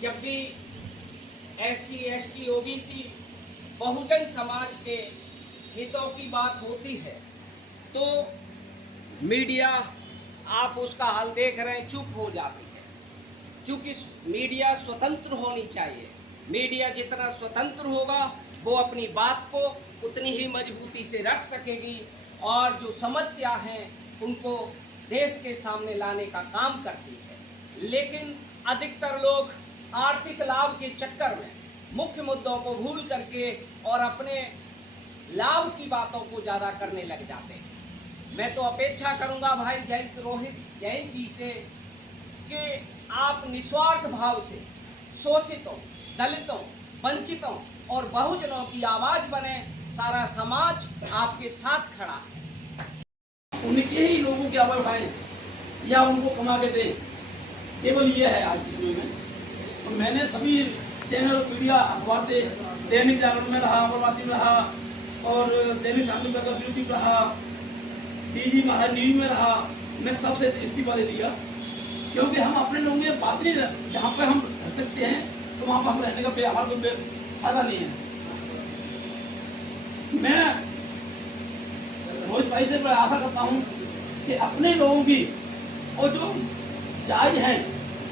जब भी SC ST OBC Bahujan Samaj के हितों की बात होती है तो मीडिया, आप उसका हाल देख रहे हैं, चुप हो जाती है। क्योंकि मीडिया स्वतंत्र होनी चाहिए। मीडिया जितना स्वतंत्र होगा वो अपनी बात को उतनी ही मजबूती से रख सकेगी और जो समस्या हैं उनको देश के सामने लाने का काम करती है। लेकिन अधिकतर लोग आर्थिक लाभ के चक्कर में मुख्य मुद्दों को भूल करके और अपने लाभ की बातों को ज़्यादा करने लग जाते हैं। मैं तो अपेक्षा करूंगा भाई रोहित जैन जी से कि आप निस्वार्थ भाव से शोषितों, दलितों, वंचितों और बहुजनों की आवाज बने। सारा समाज आपके साथ खड़ा है। उनके ही लोगों की आवाज उठाएं या उनको कमा के दें, केवल ये है आज की में। और मैंने सभी चैनल, मीडिया, अखबार से दैनिक जागरण में रहा, अमरवादी में रहा और दैनिक शांति में रहा, DG महाराज न्यूज में रहा, मैं सबसे इस्तीफा दे दिया। क्योंकि हम अपने लोगों की बात नहीं, जहाँ पे हम रह सकते हैं तो वहाँ पर हम रहने का हमारा कोई फायदा नहीं है। मैं रोहित भाई से आशा करता हूँ कि अपने लोगों की और जो जायज हैं,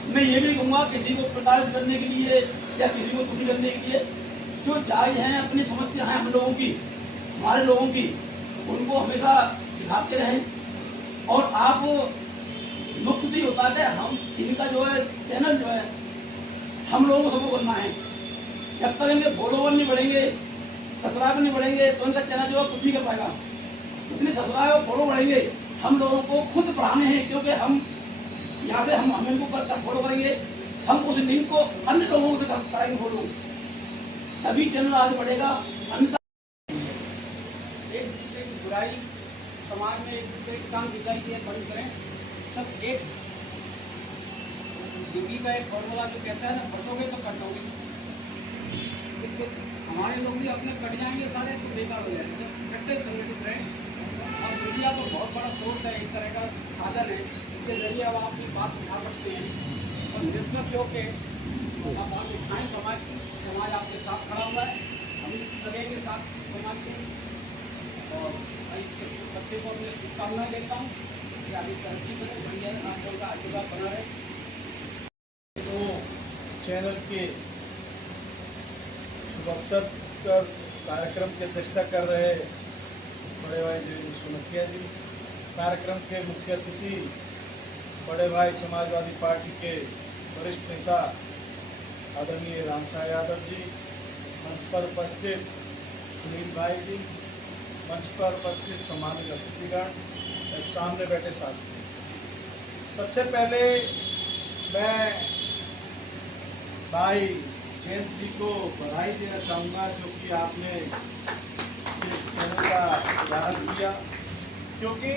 मैं ये भी कहूँगा किसी को प्रताड़ित करने के लिए या किसी को दुखी करने के लिए, जो जायज हैं, अपनी समस्या है हम लोगों की, हमारे लोगों की, उनको हमेशा दिखाते रहें। और आप मुक्त भी होता है, हम इनका जो है चैनल जो है हम लोगों को सबको करना है। जब तक इनके फॉलोवर नहीं बढ़ेंगे, सब्सक्राइबर नहीं बढ़ेंगे तो इनका चैनल जो है कुछ नहीं कर पाएगा। इतने सब्सक्राइबर और फॉलो बढ़ेंगे, हम लोगों को खुद बढ़ाने हैं। क्योंकि हम यहाँ से हम इनको फॉलो करेंगे, हम उस लिंक को अन्य लोगों से कराएंगे फॉलो, तभी चैनल आगे बढ़ेगा। एक दूसरे की बुराई समाज में एक दूसरे की काम दिखाई दिए बंद करें। सब एक डिग्री का एक फॉर्मूला जो कहता है ना, कटोगे तो कटोगे। हमारे लोग भी अपने कट जाएंगे सारे तो बेकार हो जाएंगे। जब कट्टे संगठित रहें। और मीडिया तो बहुत बड़ा सोर्स है, इस तरह का साधन है, इसके जरिए अब आप अपनी बात उठा सकते हैं और निष्पक्ष होकर आप बात उठाएँ। समाज आपके साथ खड़ा हुआ है, हम सभी के साथ समाज के। और बच्चे को अपने शुभकामनाएं देता हूँ कि आगे तरक्की करें, बढ़िया आजकल का आशीर्वाद बना रहे। तो चैनल के शुभ अवसर पर कार्यक्रम की अध्यक्षता कर रहे बड़े भाई देवेंद्र सोनकिया जी, कार्यक्रम के मुख्य अतिथि बड़े भाई समाजवादी पार्टी के वरिष्ठ नेता आदरणीय रामसाय यादव जी, मंच पर उपस्थित सुनील भाई जी, मंच पर उपस्थित सम्मानित अतिथिगण, सामने बैठे साथी। सबसे पहले मैं भाई जयंत जी को बधाई देना चाहूँगा, जो कि आपने इस चैनल का उदाहरण दिया। क्योंकि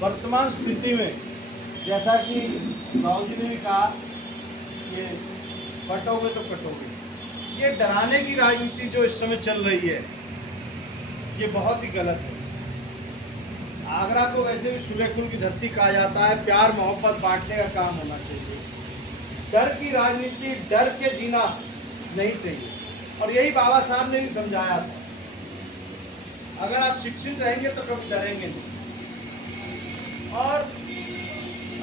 वर्तमान स्थिति में, जैसा कि राहुल जी ने भी कहा, ये कटोगे तो कटोगे, ये डराने की राजनीति जो इस समय चल रही है, ये बहुत ही गलत है। आगरा को वैसे भी सूर्यकुल की धरती कहा जाता है, प्यार मोहब्बत बांटने का काम होना चाहिए। डर की राजनीति, डर के जीना नहीं चाहिए। और यही बाबा साहब ने भी समझाया था, अगर आप शिक्षित रहेंगे तो कभी डरेंगे नहीं। और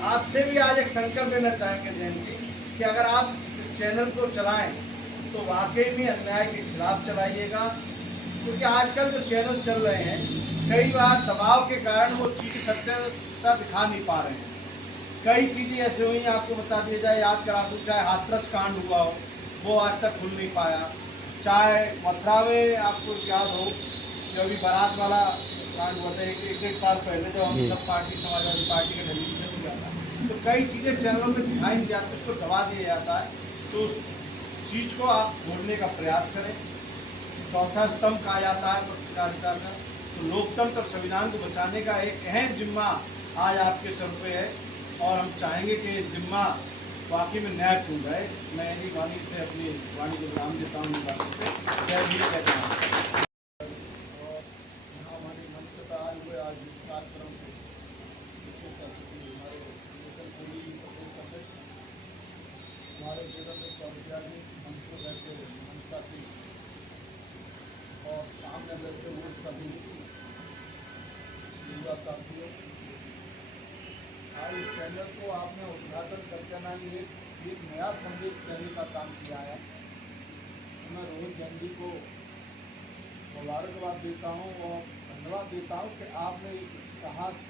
आपसे भी आज एक संकल्प लेना चाहेंगे जैन जी कि अगर आप चैनल को चलाएं तो वाकई में अन्याय के खिलाफ चलाइएगा। क्योंकि आजकल जो चैनल चल रहे हैं, कई बार दबाव के कारण वो चीज़ सत्यता दिखा नहीं पा रहे हैं। कई चीज़ें ऐसे हुई, आपको बता दिया जाए, याद करा दूँ, चाहे हाथरस कांड हुआ हो, वो आज तक खुल नहीं पाया। चाहे मथुरा में आपको याद हो, जो अभी बारात वाला कांड हुआ था एक डेढ़ साल पहले, जब हम सब पार्टी, समाजवादी पार्टी का टेलीविजन हो जाता, तो कई चीज़ें चैनलों में दिखाई नहीं जाती, उसको दबा दिया जाता है। तो उस चीज़ को आप छोड़ने का प्रयास करें। चौथा स्तंभ कहा जाता है पत्रकारिता का, तो लोकतंत्र और संविधान को बचाने का एक अहम जिम्मा आज आपके सर पे है। और हम चाहेंगे कि जिम्मा वाकई में न्यायपूर्ण रहे। मैं इन्हीं वाणी से अपनी वाणी को विराम देता हूँ। जय हिंद, जय भारत। और यहाँ हमारे मंच पर आए हुए आज इस कार्यक्रम के विशेष अतिथि हमारे लोकल प्रदेश अध्यक्ष, हमारे देवेंद्र चौरसिया जी, मंच पर बैठे मंचा सिंह और सामने बैठे हुए सभी युवा साथियों, आज इस चैनल को आपने उद्घाटन करके ना ये एक नया संदेश देने का काम किया है। मैं रोहित जैन जी को मुबारकबाद देता हूँ और धन्यवाद देता हूँ कि आपने एक साहस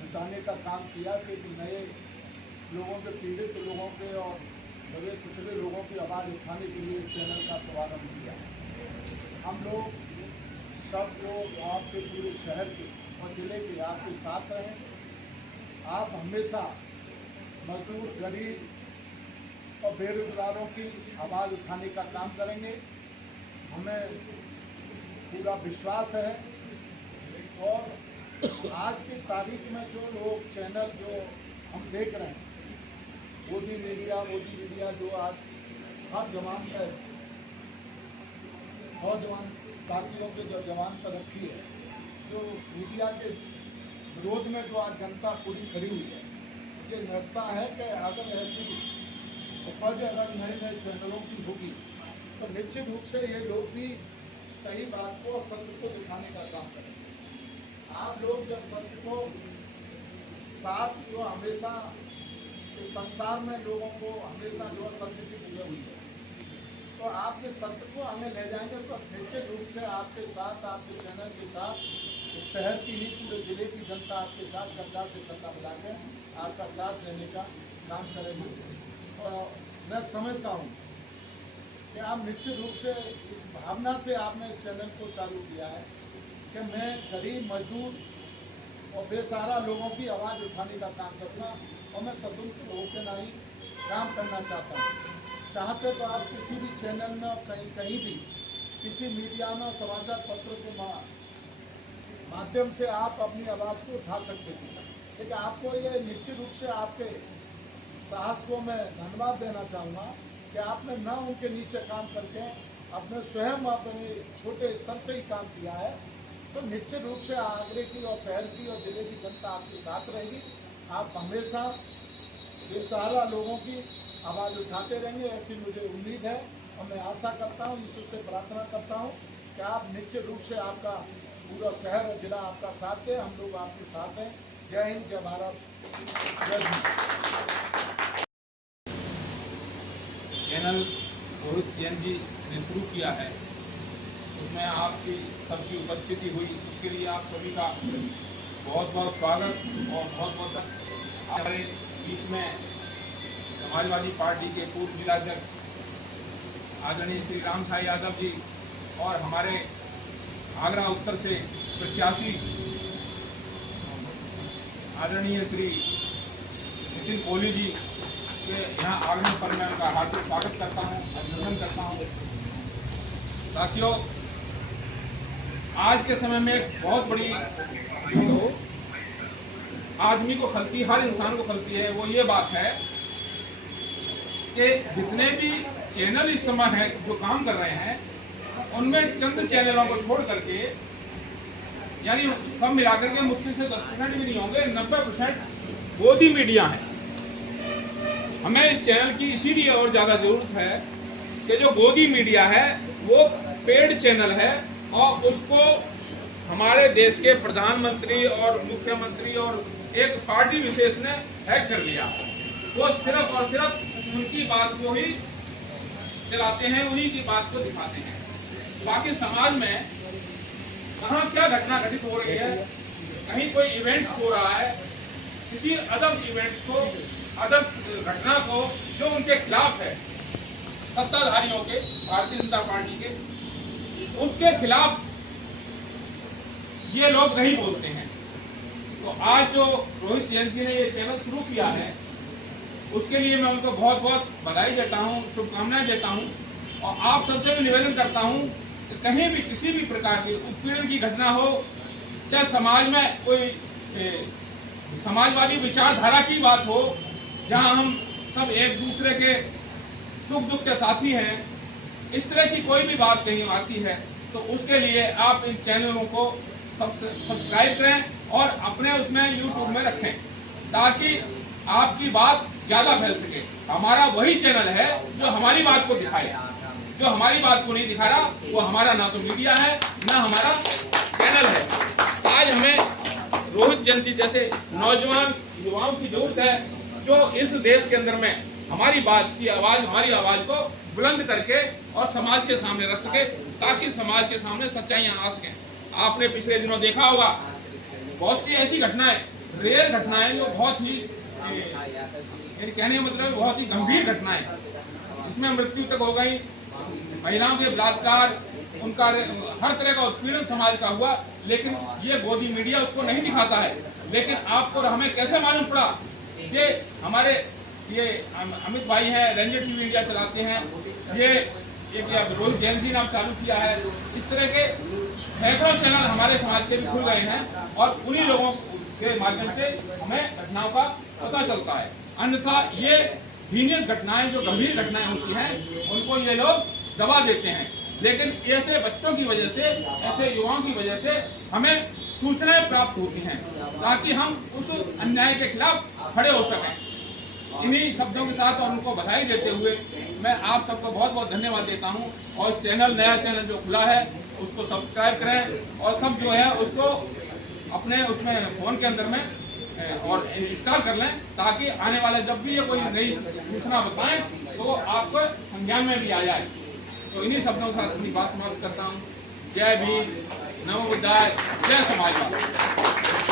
जुटाने का काम किया कि नए लोगों के, पीड़ित लोगों के और बड़े पिछड़े लोगों की आवाज़ उठाने के लिए चैनल का शुभारंभ किया। हम लोग सब लोग आपके पूरे शहर के और ज़िले के आपके साथ रहें। आप हमेशा मजदूर, गरीब और बेरोजगारों की आवाज़ उठाने का काम करेंगे। हमें पूरा विश्वास है। और आज की तारीख में जो लोग चैनल जो हम देख रहे हैं, मोदी मीडिया जो आज हर जवान पर नौजवान साथियों के जो जवान पर रखी है, जो मीडिया के विरोध में जो आज जनता पूरी खड़ी हुई है, मुझे लगता है कि अगर ऐसी उपज अगर नए चैनलों की होगी तो निश्चित रूप से ये लोग भी सही बात को, सत्य को दिखाने का काम करेंगे। आप लोग जब सत्य को साथ जो हमेशा इस संसार में लोगों को हमेशा जो सत्य की पूजा हुई है, तो आप ये सत्य को हमें ले जाएंगे तो निश्चित रूप से आपके साथ, आपके चैनल के साथ, इस शहर की ही पूरे जिले की जनता आपके साथ कंधा से कंधा मिला के आपका साथ देने का काम करेंगे। और मैं समझता हूँ कि आप निश्चित रूप से इस भावना से आपने इस चैनल को चालू किया है कि मैं गरीब, मजदूर और बेसहारा लोगों की आवाज़ उठाने का काम करूँगा और मैं स्वतंत्र होकर ना ही काम करना चाहता हूँ। चाहते तो आप किसी भी चैनल में और कहीं भी किसी मीडिया में, समाचार पत्र के माध्यम से आप अपनी आवाज़ को उठा सकते थे, लेकिन आपको ये निश्चित रूप से आपके साहस को मैं धन्यवाद देना चाहूँगा कि आपने न उनके नीचे काम करके अपने स्वयं अपने छोटे स्तर से ही काम किया है। तो निश्चित रूप से आगरे की और शहर की और जिले की जनता आपके साथ रहेगी। आप हमेशा बेसहारा लोगों की आवाज़ उठाते रहेंगे, ऐसी मुझे उम्मीद है। और मैं आशा करता हूँ, ईश्वर से प्रार्थना करता हूँ कि आप निश्चित रूप से आपका पूरा शहर और जिला आपका साथ दे। हम लोग आपके साथ हैं। जय हिंद, जय भारत, जय हिंद। चैनल रोहित जैन जी ने शुरू किया है, उसमें आपकी सबकी उपस्थिति हुई, उसके लिए आप सभी का बहुत बहुत स्वागत और बहुत बहुत हमारे बीच में समाजवादी पार्टी के पूर्व जिलाध्यक्ष आदरणीय श्री राम साई यादव जी और हमारे आगरा उत्तर से प्रत्याशी आदरणीय श्री नितिन कोहली जी के यहाँ आगमन पर मैं उनका हार्दिक स्वागत करता हूँ, अभिनंदन करता हूँ। साथियों, आज के समय में एक बहुत बड़ी आदमी को खलती, हर इंसान को खलती है, वो ये बात है कि जितने भी चैनल इस समय हैं जो काम कर रहे हैं, उनमें चंद चैनलों को छोड़ करके, यानी सब मिलाकर के मुश्किल से 10% भी नहीं होंगे, 90% गोदी मीडिया है। हमें इस चैनल की इसीलिए और ज़्यादा ज़रूरत है कि जो गोदी मीडिया है वो पेड चैनल है और उसको हमारे देश के प्रधानमंत्री और मुख्यमंत्री और एक पार्टी विशेष ने हैक कर लिया। वो सिर्फ और सिर्फ उनकी बात को ही चलाते हैं, उन्हीं की बात को दिखाते हैं। बाकी समाज में कहाँ क्या घटना घटित हो रही है, कहीं कोई इवेंट्स हो रहा है, किसी अदर्स इवेंट्स को, अदर्स घटना को जो उनके खिलाफ है, सत्ताधारियों के, भारतीय जनता पार्टी के, उसके खिलाफ ये लोग नहीं बोलते हैं। तो आज जो रोहित जैन जी ने ये चैनल शुरू किया है, उसके लिए मैं उनको बहुत बहुत बधाई देता हूँ, शुभकामनाएं देता हूँ। और आप सबसे भी निवेदन करता हूँ कि कहीं भी किसी भी प्रकार की उत्पीड़न की घटना हो, चाहे समाज में कोई समाजवादी विचारधारा की बात हो, जहाँ हम सब एक दूसरे के सुख दुख के साथी हैं, इस तरह की कोई भी बात कहीं आती है तो उसके लिए आप इन चैनलों को सब्सक्राइब करें और अपने उसमें यूट्यूब में रखें, ताकि आपकी बात ज़्यादा फैल सके। हमारा वही चैनल है जो हमारी बात को दिखाए। जो हमारी बात को नहीं दिखा रहा वो हमारा ना तो मीडिया है ना हमारा चैनल है। आज हमें रोहित जयंती जैसे नौजवान युवाओं की जरूरत है जो इस देश के अंदर में हमारी बात की आवाज़, हमारी आवाज़ को बुलंद करके और समाज के सामने रख सके, ताकि समाज के सामने सच्चाइयाँ आ सकें। आपने पिछले दिनों देखा होगा बहुत सी ऐसी घटनाएं, रेयर घटनाएं जो बहुत ही, मेरे कहने का मतलब बहुत ही गंभीर घटनाएं, इसमें मृत्यु तक हो गई, महिलाओं के बलात्कार, उनका हर तरह का उत्पीड़न समाज का हुआ, लेकिन ये गोदी मीडिया उसको नहीं दिखाता है। लेकिन आपको हमें कैसे मालूम पड़ा? ये हमारे ये अमित भाई हैं, रंजन टीवी इंडिया चलाते हैं, ये रोहित जयंती नाम चालू किया है। इस तरह के सैकड़ों चैनल हमारे समाज के भी खुल गए हैं और उन्हीं लोगों के माध्यम से हमें घटनाओं का पता चलता है। अन्यथा ये हीनियस घटनाएं, जो गंभीर घटनाएं होती हैं, उनको ये लोग दबा देते हैं। लेकिन ऐसे बच्चों की वजह से, ऐसे युवाओं की वजह से हमें सूचनाएं प्राप्त होती हैं, ताकि हम उस अन्याय के खिलाफ खड़े हो सकें। इन्हीं शब्दों के साथ और उनको बधाई देते हुए मैं आप सबको बहुत बहुत धन्यवाद देता हूं। और नया चैनल जो खुला है उसको सब्सक्राइब करें और सब जो है उसको अपने उसमें फ़ोन के अंदर में और इंस्टॉल कर लें, ताकि आने वाले जब भी ये कोई नई सूचना बताएं तो आपको संज्ञान में भी आ जाए। तो इन्हीं शब्दों के साथ अपनी बात समाप्त करता हूँ। जय भीम, नमो बुद्धाय, जय समाजवाद।